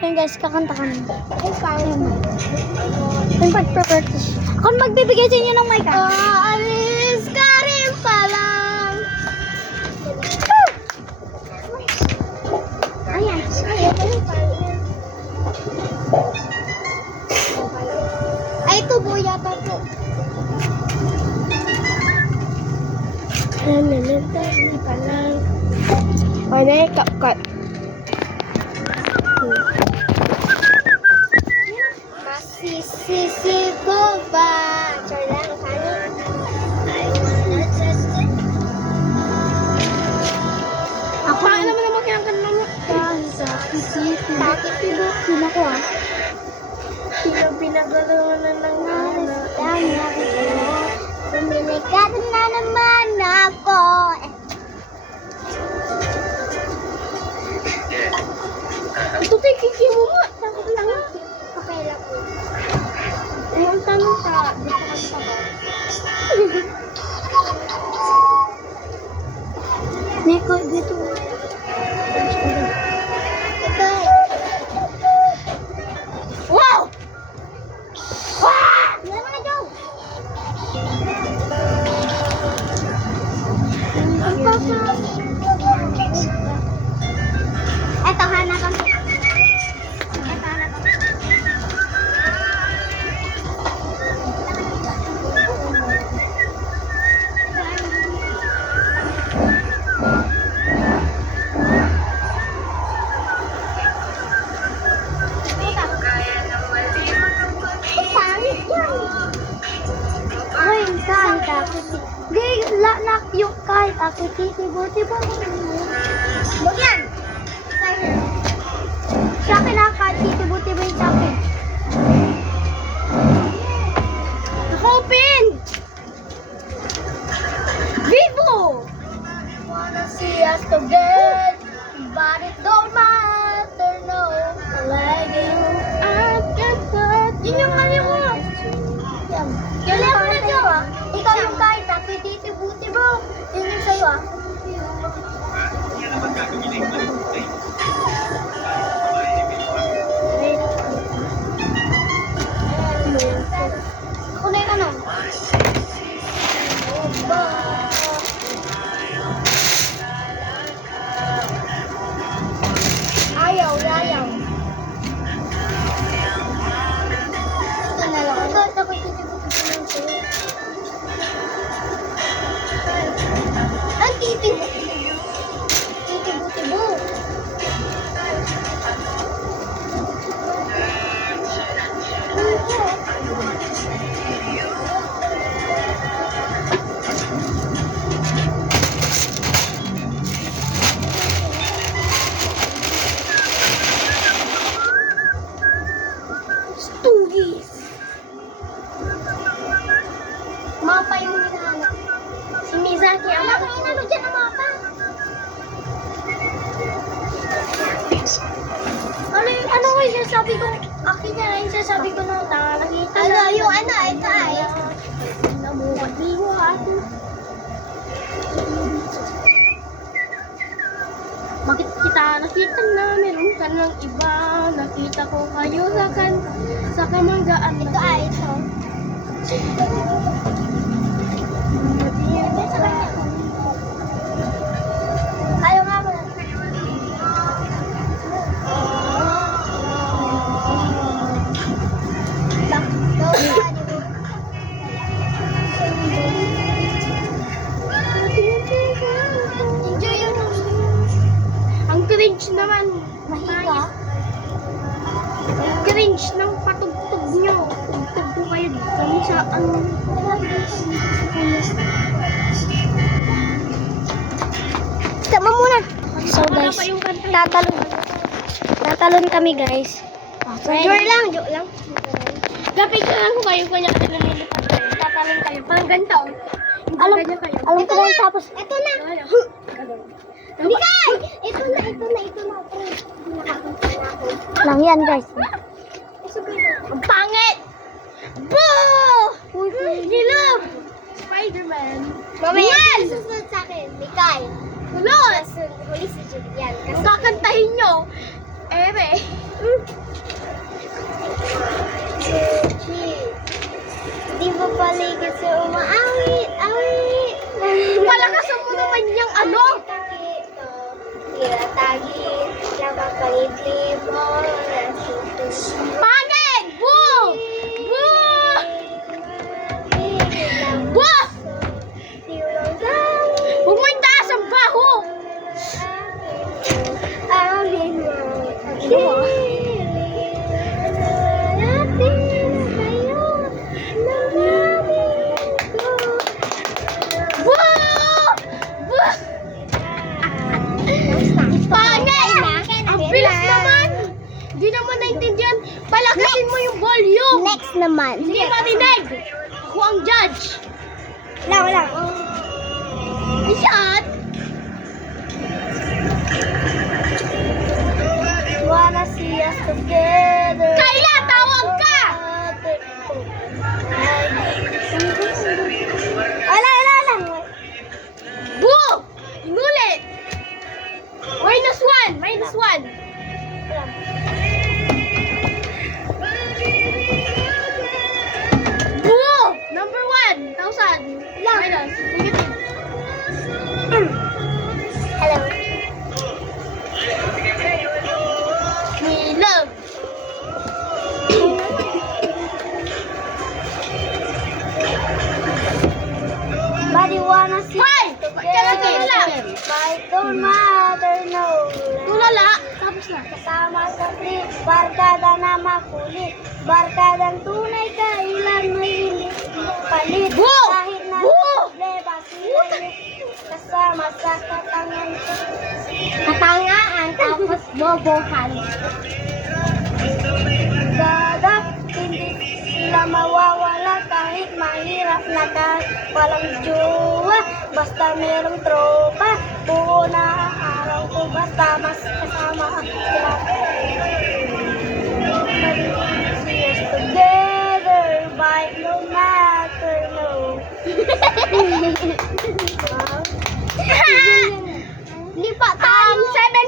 Ayun guys, kakanta kami. Yung pag-practice. Ako magbibigay sa inyo ng mic ah. Alis ka rin palang. Ayan. Ay, tubo yata po. Nananatali pa lang. Ano yung cut? Masisisi ko ba? Char lang, kanin. Ako na naman naman kinakanta mo. Bakit tibo? Sino ko ah? Sino pinagalaman na ng Bumilikat na naman ako. Ito tayo kiki mo nga. Takot lang nga. Okay lang po. Ay, ang tanong ka. Di pa kanta ba? Neko, dito. Ito eh. Wow! Wala mo na, Joe. Eto, hanapan ko. Eto, hanapan ko. Pangit yan. Ay, kahit ako. Di, lanak yung kahit ako. Titibo-tibo. Huwag yan. Sa'yo. Sa akin na kahit titibo-tibo yung sa akin. Open! Vivo! Wanna see us together, but it don't matter, no. I like you. Yun yung kanya ko. Yan. Kaya mo na, Joe, ah. Ikaw yung kahit, ah. Titibo-tibo. Yun yung sa'yo, ah. Ako na yung tanong. Ayaw, ayaw. Ito na lang. Ito, ako titibo-tibo lang sa'yo. Ang titibo. Titibo-tibo. Stugis. Mapa yung hinahanap. Si Mizaki ang Wala kang inano dyan ng mapa. ano ko yung sabi ko, akin na rin sabi ko nung nakakita Ano, yung ano, ito ay. nabuhat liwat. Bakit kita nakita na meron ka ng iba, nakita ko kayo sa kamanggaan. Ito ay, ito. Ito sa kanya. Ayaw nga mo. Enjoy yung Ang cringe naman. mahika. Cringe ng patugtog nyo. Tugtog ko kayo dito. Kami sa ano. Tama muna. So guys, tatalon kami guys. Joke lang. Gapit ka lang ko kayo kanya nililipat kayo. Tatalon kayo. Parang ganito. Alam Ganyan kayo. ko na tapos. Ito na. Hindi Hindi kay! Ito na. Nakakita na ako. lang yan guys. Ang Pangit! Boo! Hilom! Spider-Man. Mamaya, susunod sa akin. Mikay. Hulot! Huli si Julian. Ang kakantahin nyo. Eme. Di ba paligid sa umaawit, awit? Palakasan mo naman yung ano. Tagit, napapalidlib mo, Pangit! Boo! Boo! Boo! Huwag mo itaas ang baho! Amin mo. Boo! Boo! Pangit! Ang bilis naman! Hindi naman naintindihan. Palakasin mo yung volume! Next naman. Hindi marinig! Ako ang judge! Wala. Shot! Wanna see us together. Kayla, tawag ka! Wala. Boo! Inulit! Minus one! Boo! Number 1,000. Minus. Negative. Hello. We love. Body wanna see Hoy! us Tulala! together. But don't matter, no. Tulala! Tapos na. Kasama sa trip, barkada na makulit. Barkadang tunay, kailan mahilig palit. Boo! Kahit na Boo! problema sila kasama sa katangan. Katangaan, tapos bobohan. Dadak, hindi sila mawawala kahit mahirap na kahit walang jowa. Basta merong tropa, buo na ang araw ko basta mas kasama sila. See us together, but no matter, no. Lipa tayo.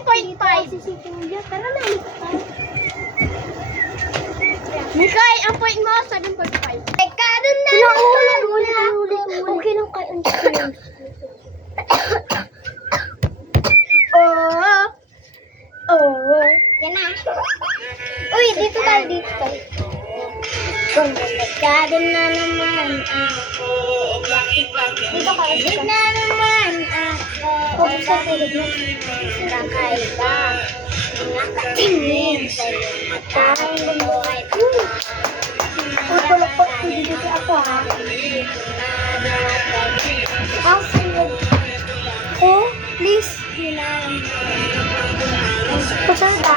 7.5. Si Kuya, tara na, lipa tayo. Mikay, ang point mo, 7.5. Teka, doon na. Okay lang kayo. Yan na. Uy, dito tayo. Kung nagkadin na naman ako. Dito ka. Dito na naman ako. Kung sa pilig mo. Kakaiba. Nakatingin sa'yo. Matang bumuhay. Uy, palakpak. Dito ako ha. Oh, please. Pasalta.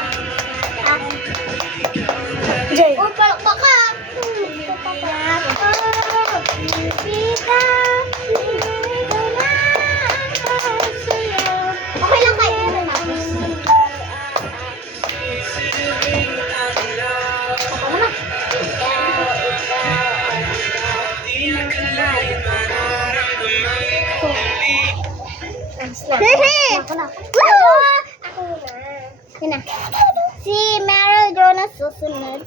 Jay. Oh, palakpak ka. Okay lang kayo. Ako na. Yun na. Si Meryl Jonas susunod.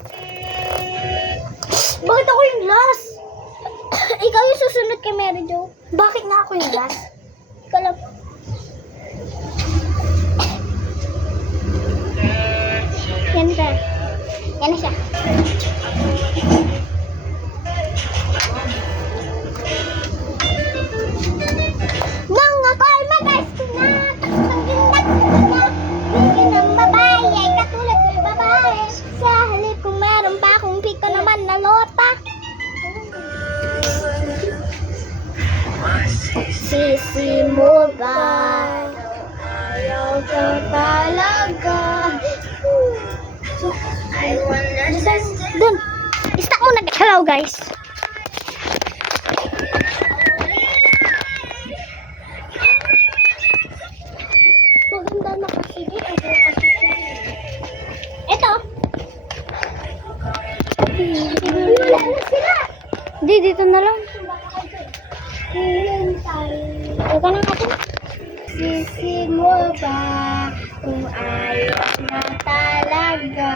Bakit ako yung last? Ikaw yung susunod kay Mary Jo. Bakit nga ako yung last? Ikaw lang. Yan ka. Yan na siya. Nang ako'y mag-guys ko na, ang gindag bigyan ng babae ay katulad ko'y babae. Sa halip kung meron pa akong piko naman na lota. Sisi mo ba? Ayaw ka talaga. Dun. Stop muna. Hello guys. Maganda na kasi dito. Ito. Wala na sila. Hindi, dito na lang. Ito na natin. Sisi mo ba kung ayaw na talaga?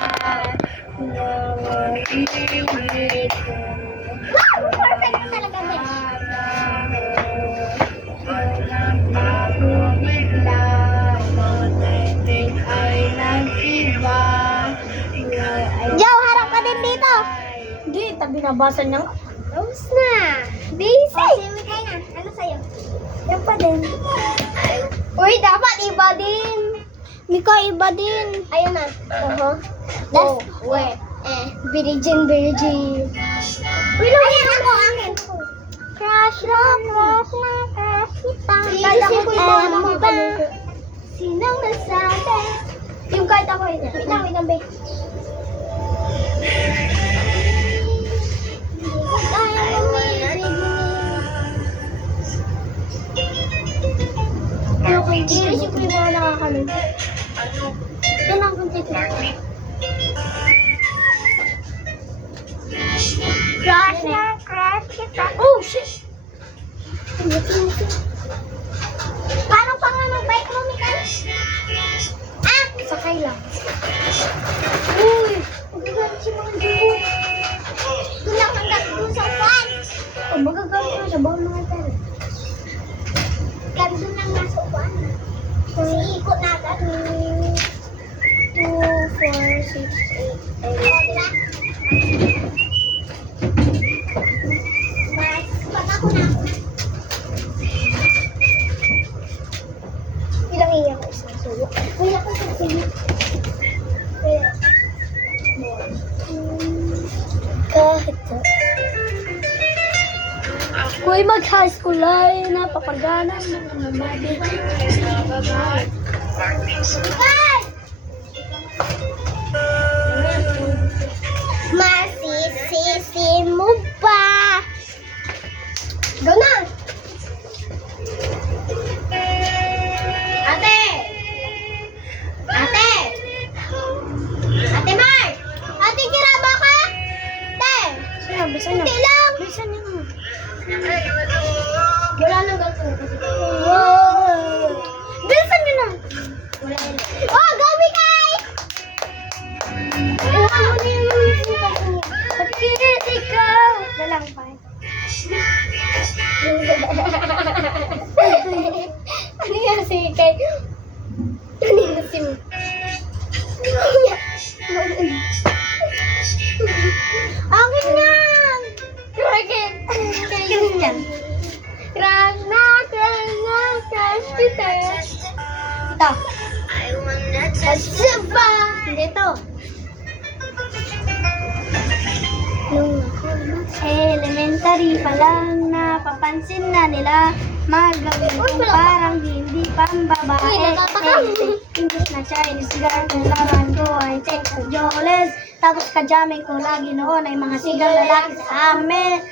pilit ko. Wow! Perfect talaga, Ben. Walang bago bigla, motitik ay nag-iba. Joe, harap ka din dito. Hindi, binabasa niya. Rose na. Basic. Oh, si Mikay na. Ano sa'yo? Yan pa din. Uy, dapat iba din. Mika, iba din. Ayun na. That's where. Virgin. Uy, ayan ako, akin. Crush kita. Kala ko mo ba? Sinong nasabi? Yung kahit ako yun. Wait lang, babe. Okay, hindi ko yung mga nakakalun. Yan ang content na. Crush kita. Oh, shit! Paano pa nga mag-bike mo, Mikay? Ah! Sakay lang. Uy! Magagalit si mga dugo. Doon lang hanggang doon sa upuan. O, magagalit ka siya. Bawal mga pera. Doon lang nasa upuan. Kung iikot na agad. 2, 4, 6, 8, 9. Mas, pag ako na. Ilang iyak ko isang suyo. Wala ko sa suyo. Kahit sa... Kung mag-high school ay napapagana ng mga babae. Masisisi mo ba? Go na! Ate! Ate! Ate Mar! Ate, kiraba ka? Ate! Sige, bisa niyo. Hindi lang! Bisa niyo. Wala nang ganito. Wow! Bisa niyo na! Oh, gabi kay! Ano na yung musika ko? Bakit ikaw? Walang pa. Ano yan si kay? Ano yan si mo? Akin na! Bakit? Christian. Crush crush kita. Ito. Asuba! Hindi ito. Nung ako elementary pa lang, napapansin na nila magawin kong parang hindi pambabae. English na Chinese girl, kailangan ko ay text Joles. Tapos kajamin ko lagi noon ay mga sigang lalaki sa amin.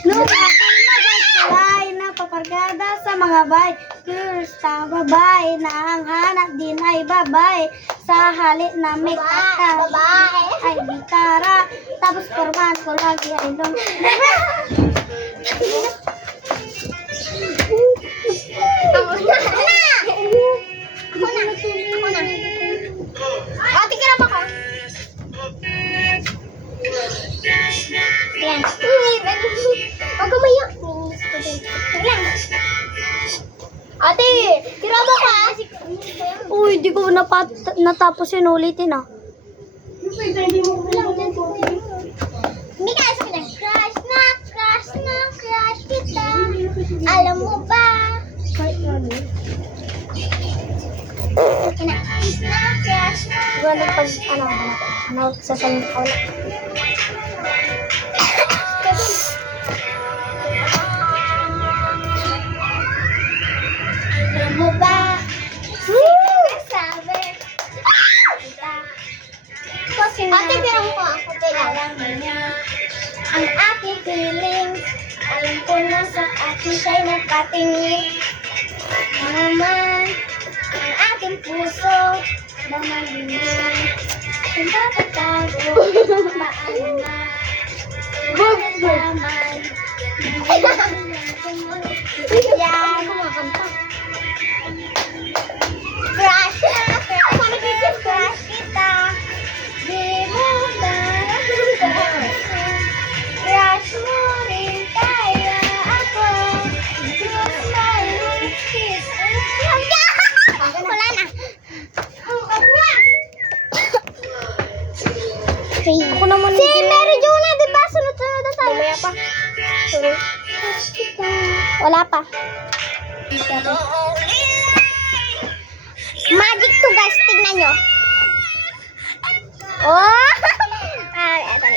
Nung ako'y magagulay, napapargada sa mga bay. Girls, sa babae na ang hanap din ay babae. Sa halik na may kata, ay gitara. Tapos kurban ko lagi ay long. Ako na. Ate, ka na ba ka? Yan. Huwag umayak. Yan. Ate, kirama ka. Uy, di ko natapos yun ulitin ah. Mika, sabi na, crush kita. Alam mo ba? Crush. Wala pag, sasayin ko ulit. Alam mo ba? Sabi. Ate, pero ko ako kailangan niya. Ang aking feelings, alam ko na sa akin siya'y nagpatingin. Naman, ang aking puso, damalinan. Kung tatatago, paano na? Naman. Yan. Crush kita. Di mo Ako naman. Si Mary Jonah, di ba? Sunod-sunod na tayo. Mamaya pa. Sorry. Wala pa. Magic to guys, tingnan nyo. Oh! Eto.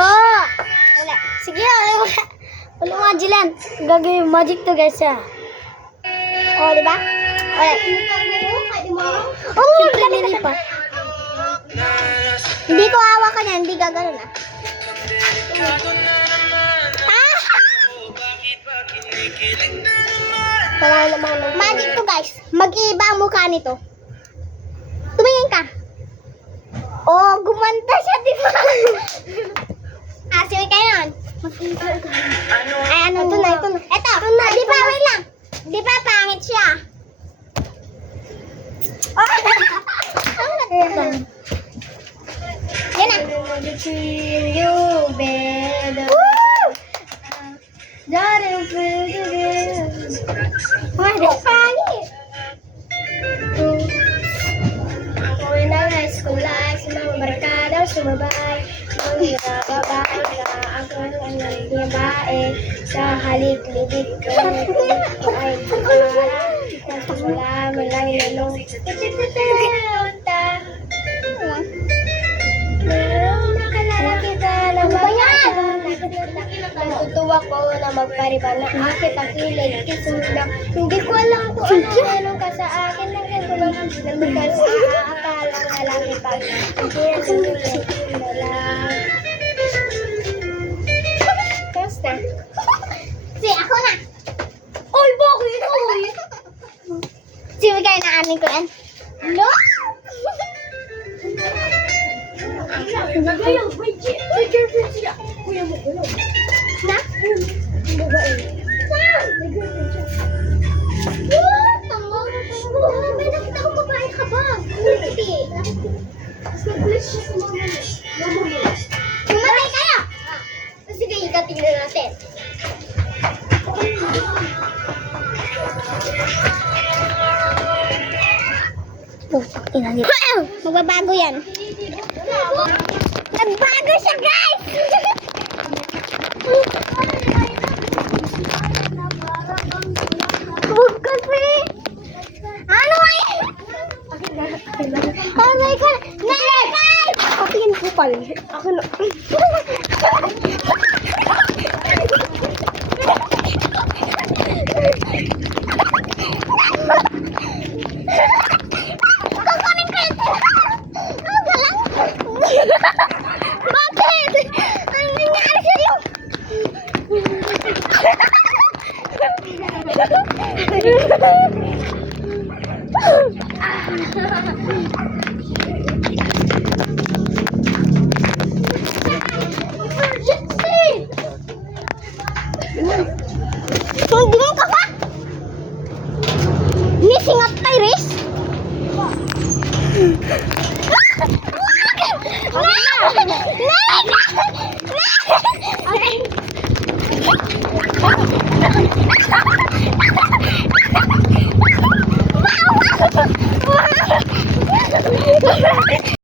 Oh! Wala. Sige, wala. Wala nga, Jilan. Gagawin magic to guys, ah. Oh, di ba? Wala. Oh, ganito pa. Hindi ko hawakan yan, hindi gagano na. Wala naman ng Magic to guys. Mag-iiba ang mukha nito. Tumingin ka. Oh, gumanda siya, di ba? Sige kayo nun. Ay, ano ito na, ito na. Ito, di ba, wait lang. Di ba, pangit siya? Oh! Yan na. you, better. Woo! Darling, pretty. Wala, pangit. Ako ay nang high school life, sa mga barkada, sumabay, mga babae na ako ang babae, sa halik-libig ko, ako ay para, kasi wala mo lang inanong, meron nakalala kita na Ano ba yan? Natutuwa ko na magpariba na akit ang kilig kisundak. Hindi ko alam kung ano ka sa akin. Nagbigas sa akalang lalaki pag hindi na lang. Tapos na. Si, ako na. Oy, bakit? Oy! Sibigay na amin ko yan. No! Nagayaw, may girlfriend siya. Kuya mo, ano? Na? Babae. Saan? May girlfriend siya. Tama. May nakita ko babae ka ba? Hindi. Tapos nag-flash siya sa mama mo. Mama mo. Tumatay kayo! Sige, ikatingnan natin. Magbabago yan. Nagbago siya, guys! Huwag kasi! Ano ay? Oh my God! Nay, guys! Ako yung kupal. Ako na. Kukunin ko ito! Ang galang! Bakit? Ang nangyari sa'yo? Emergency! Hindi mo ka ba? Missing at Iris? Wow!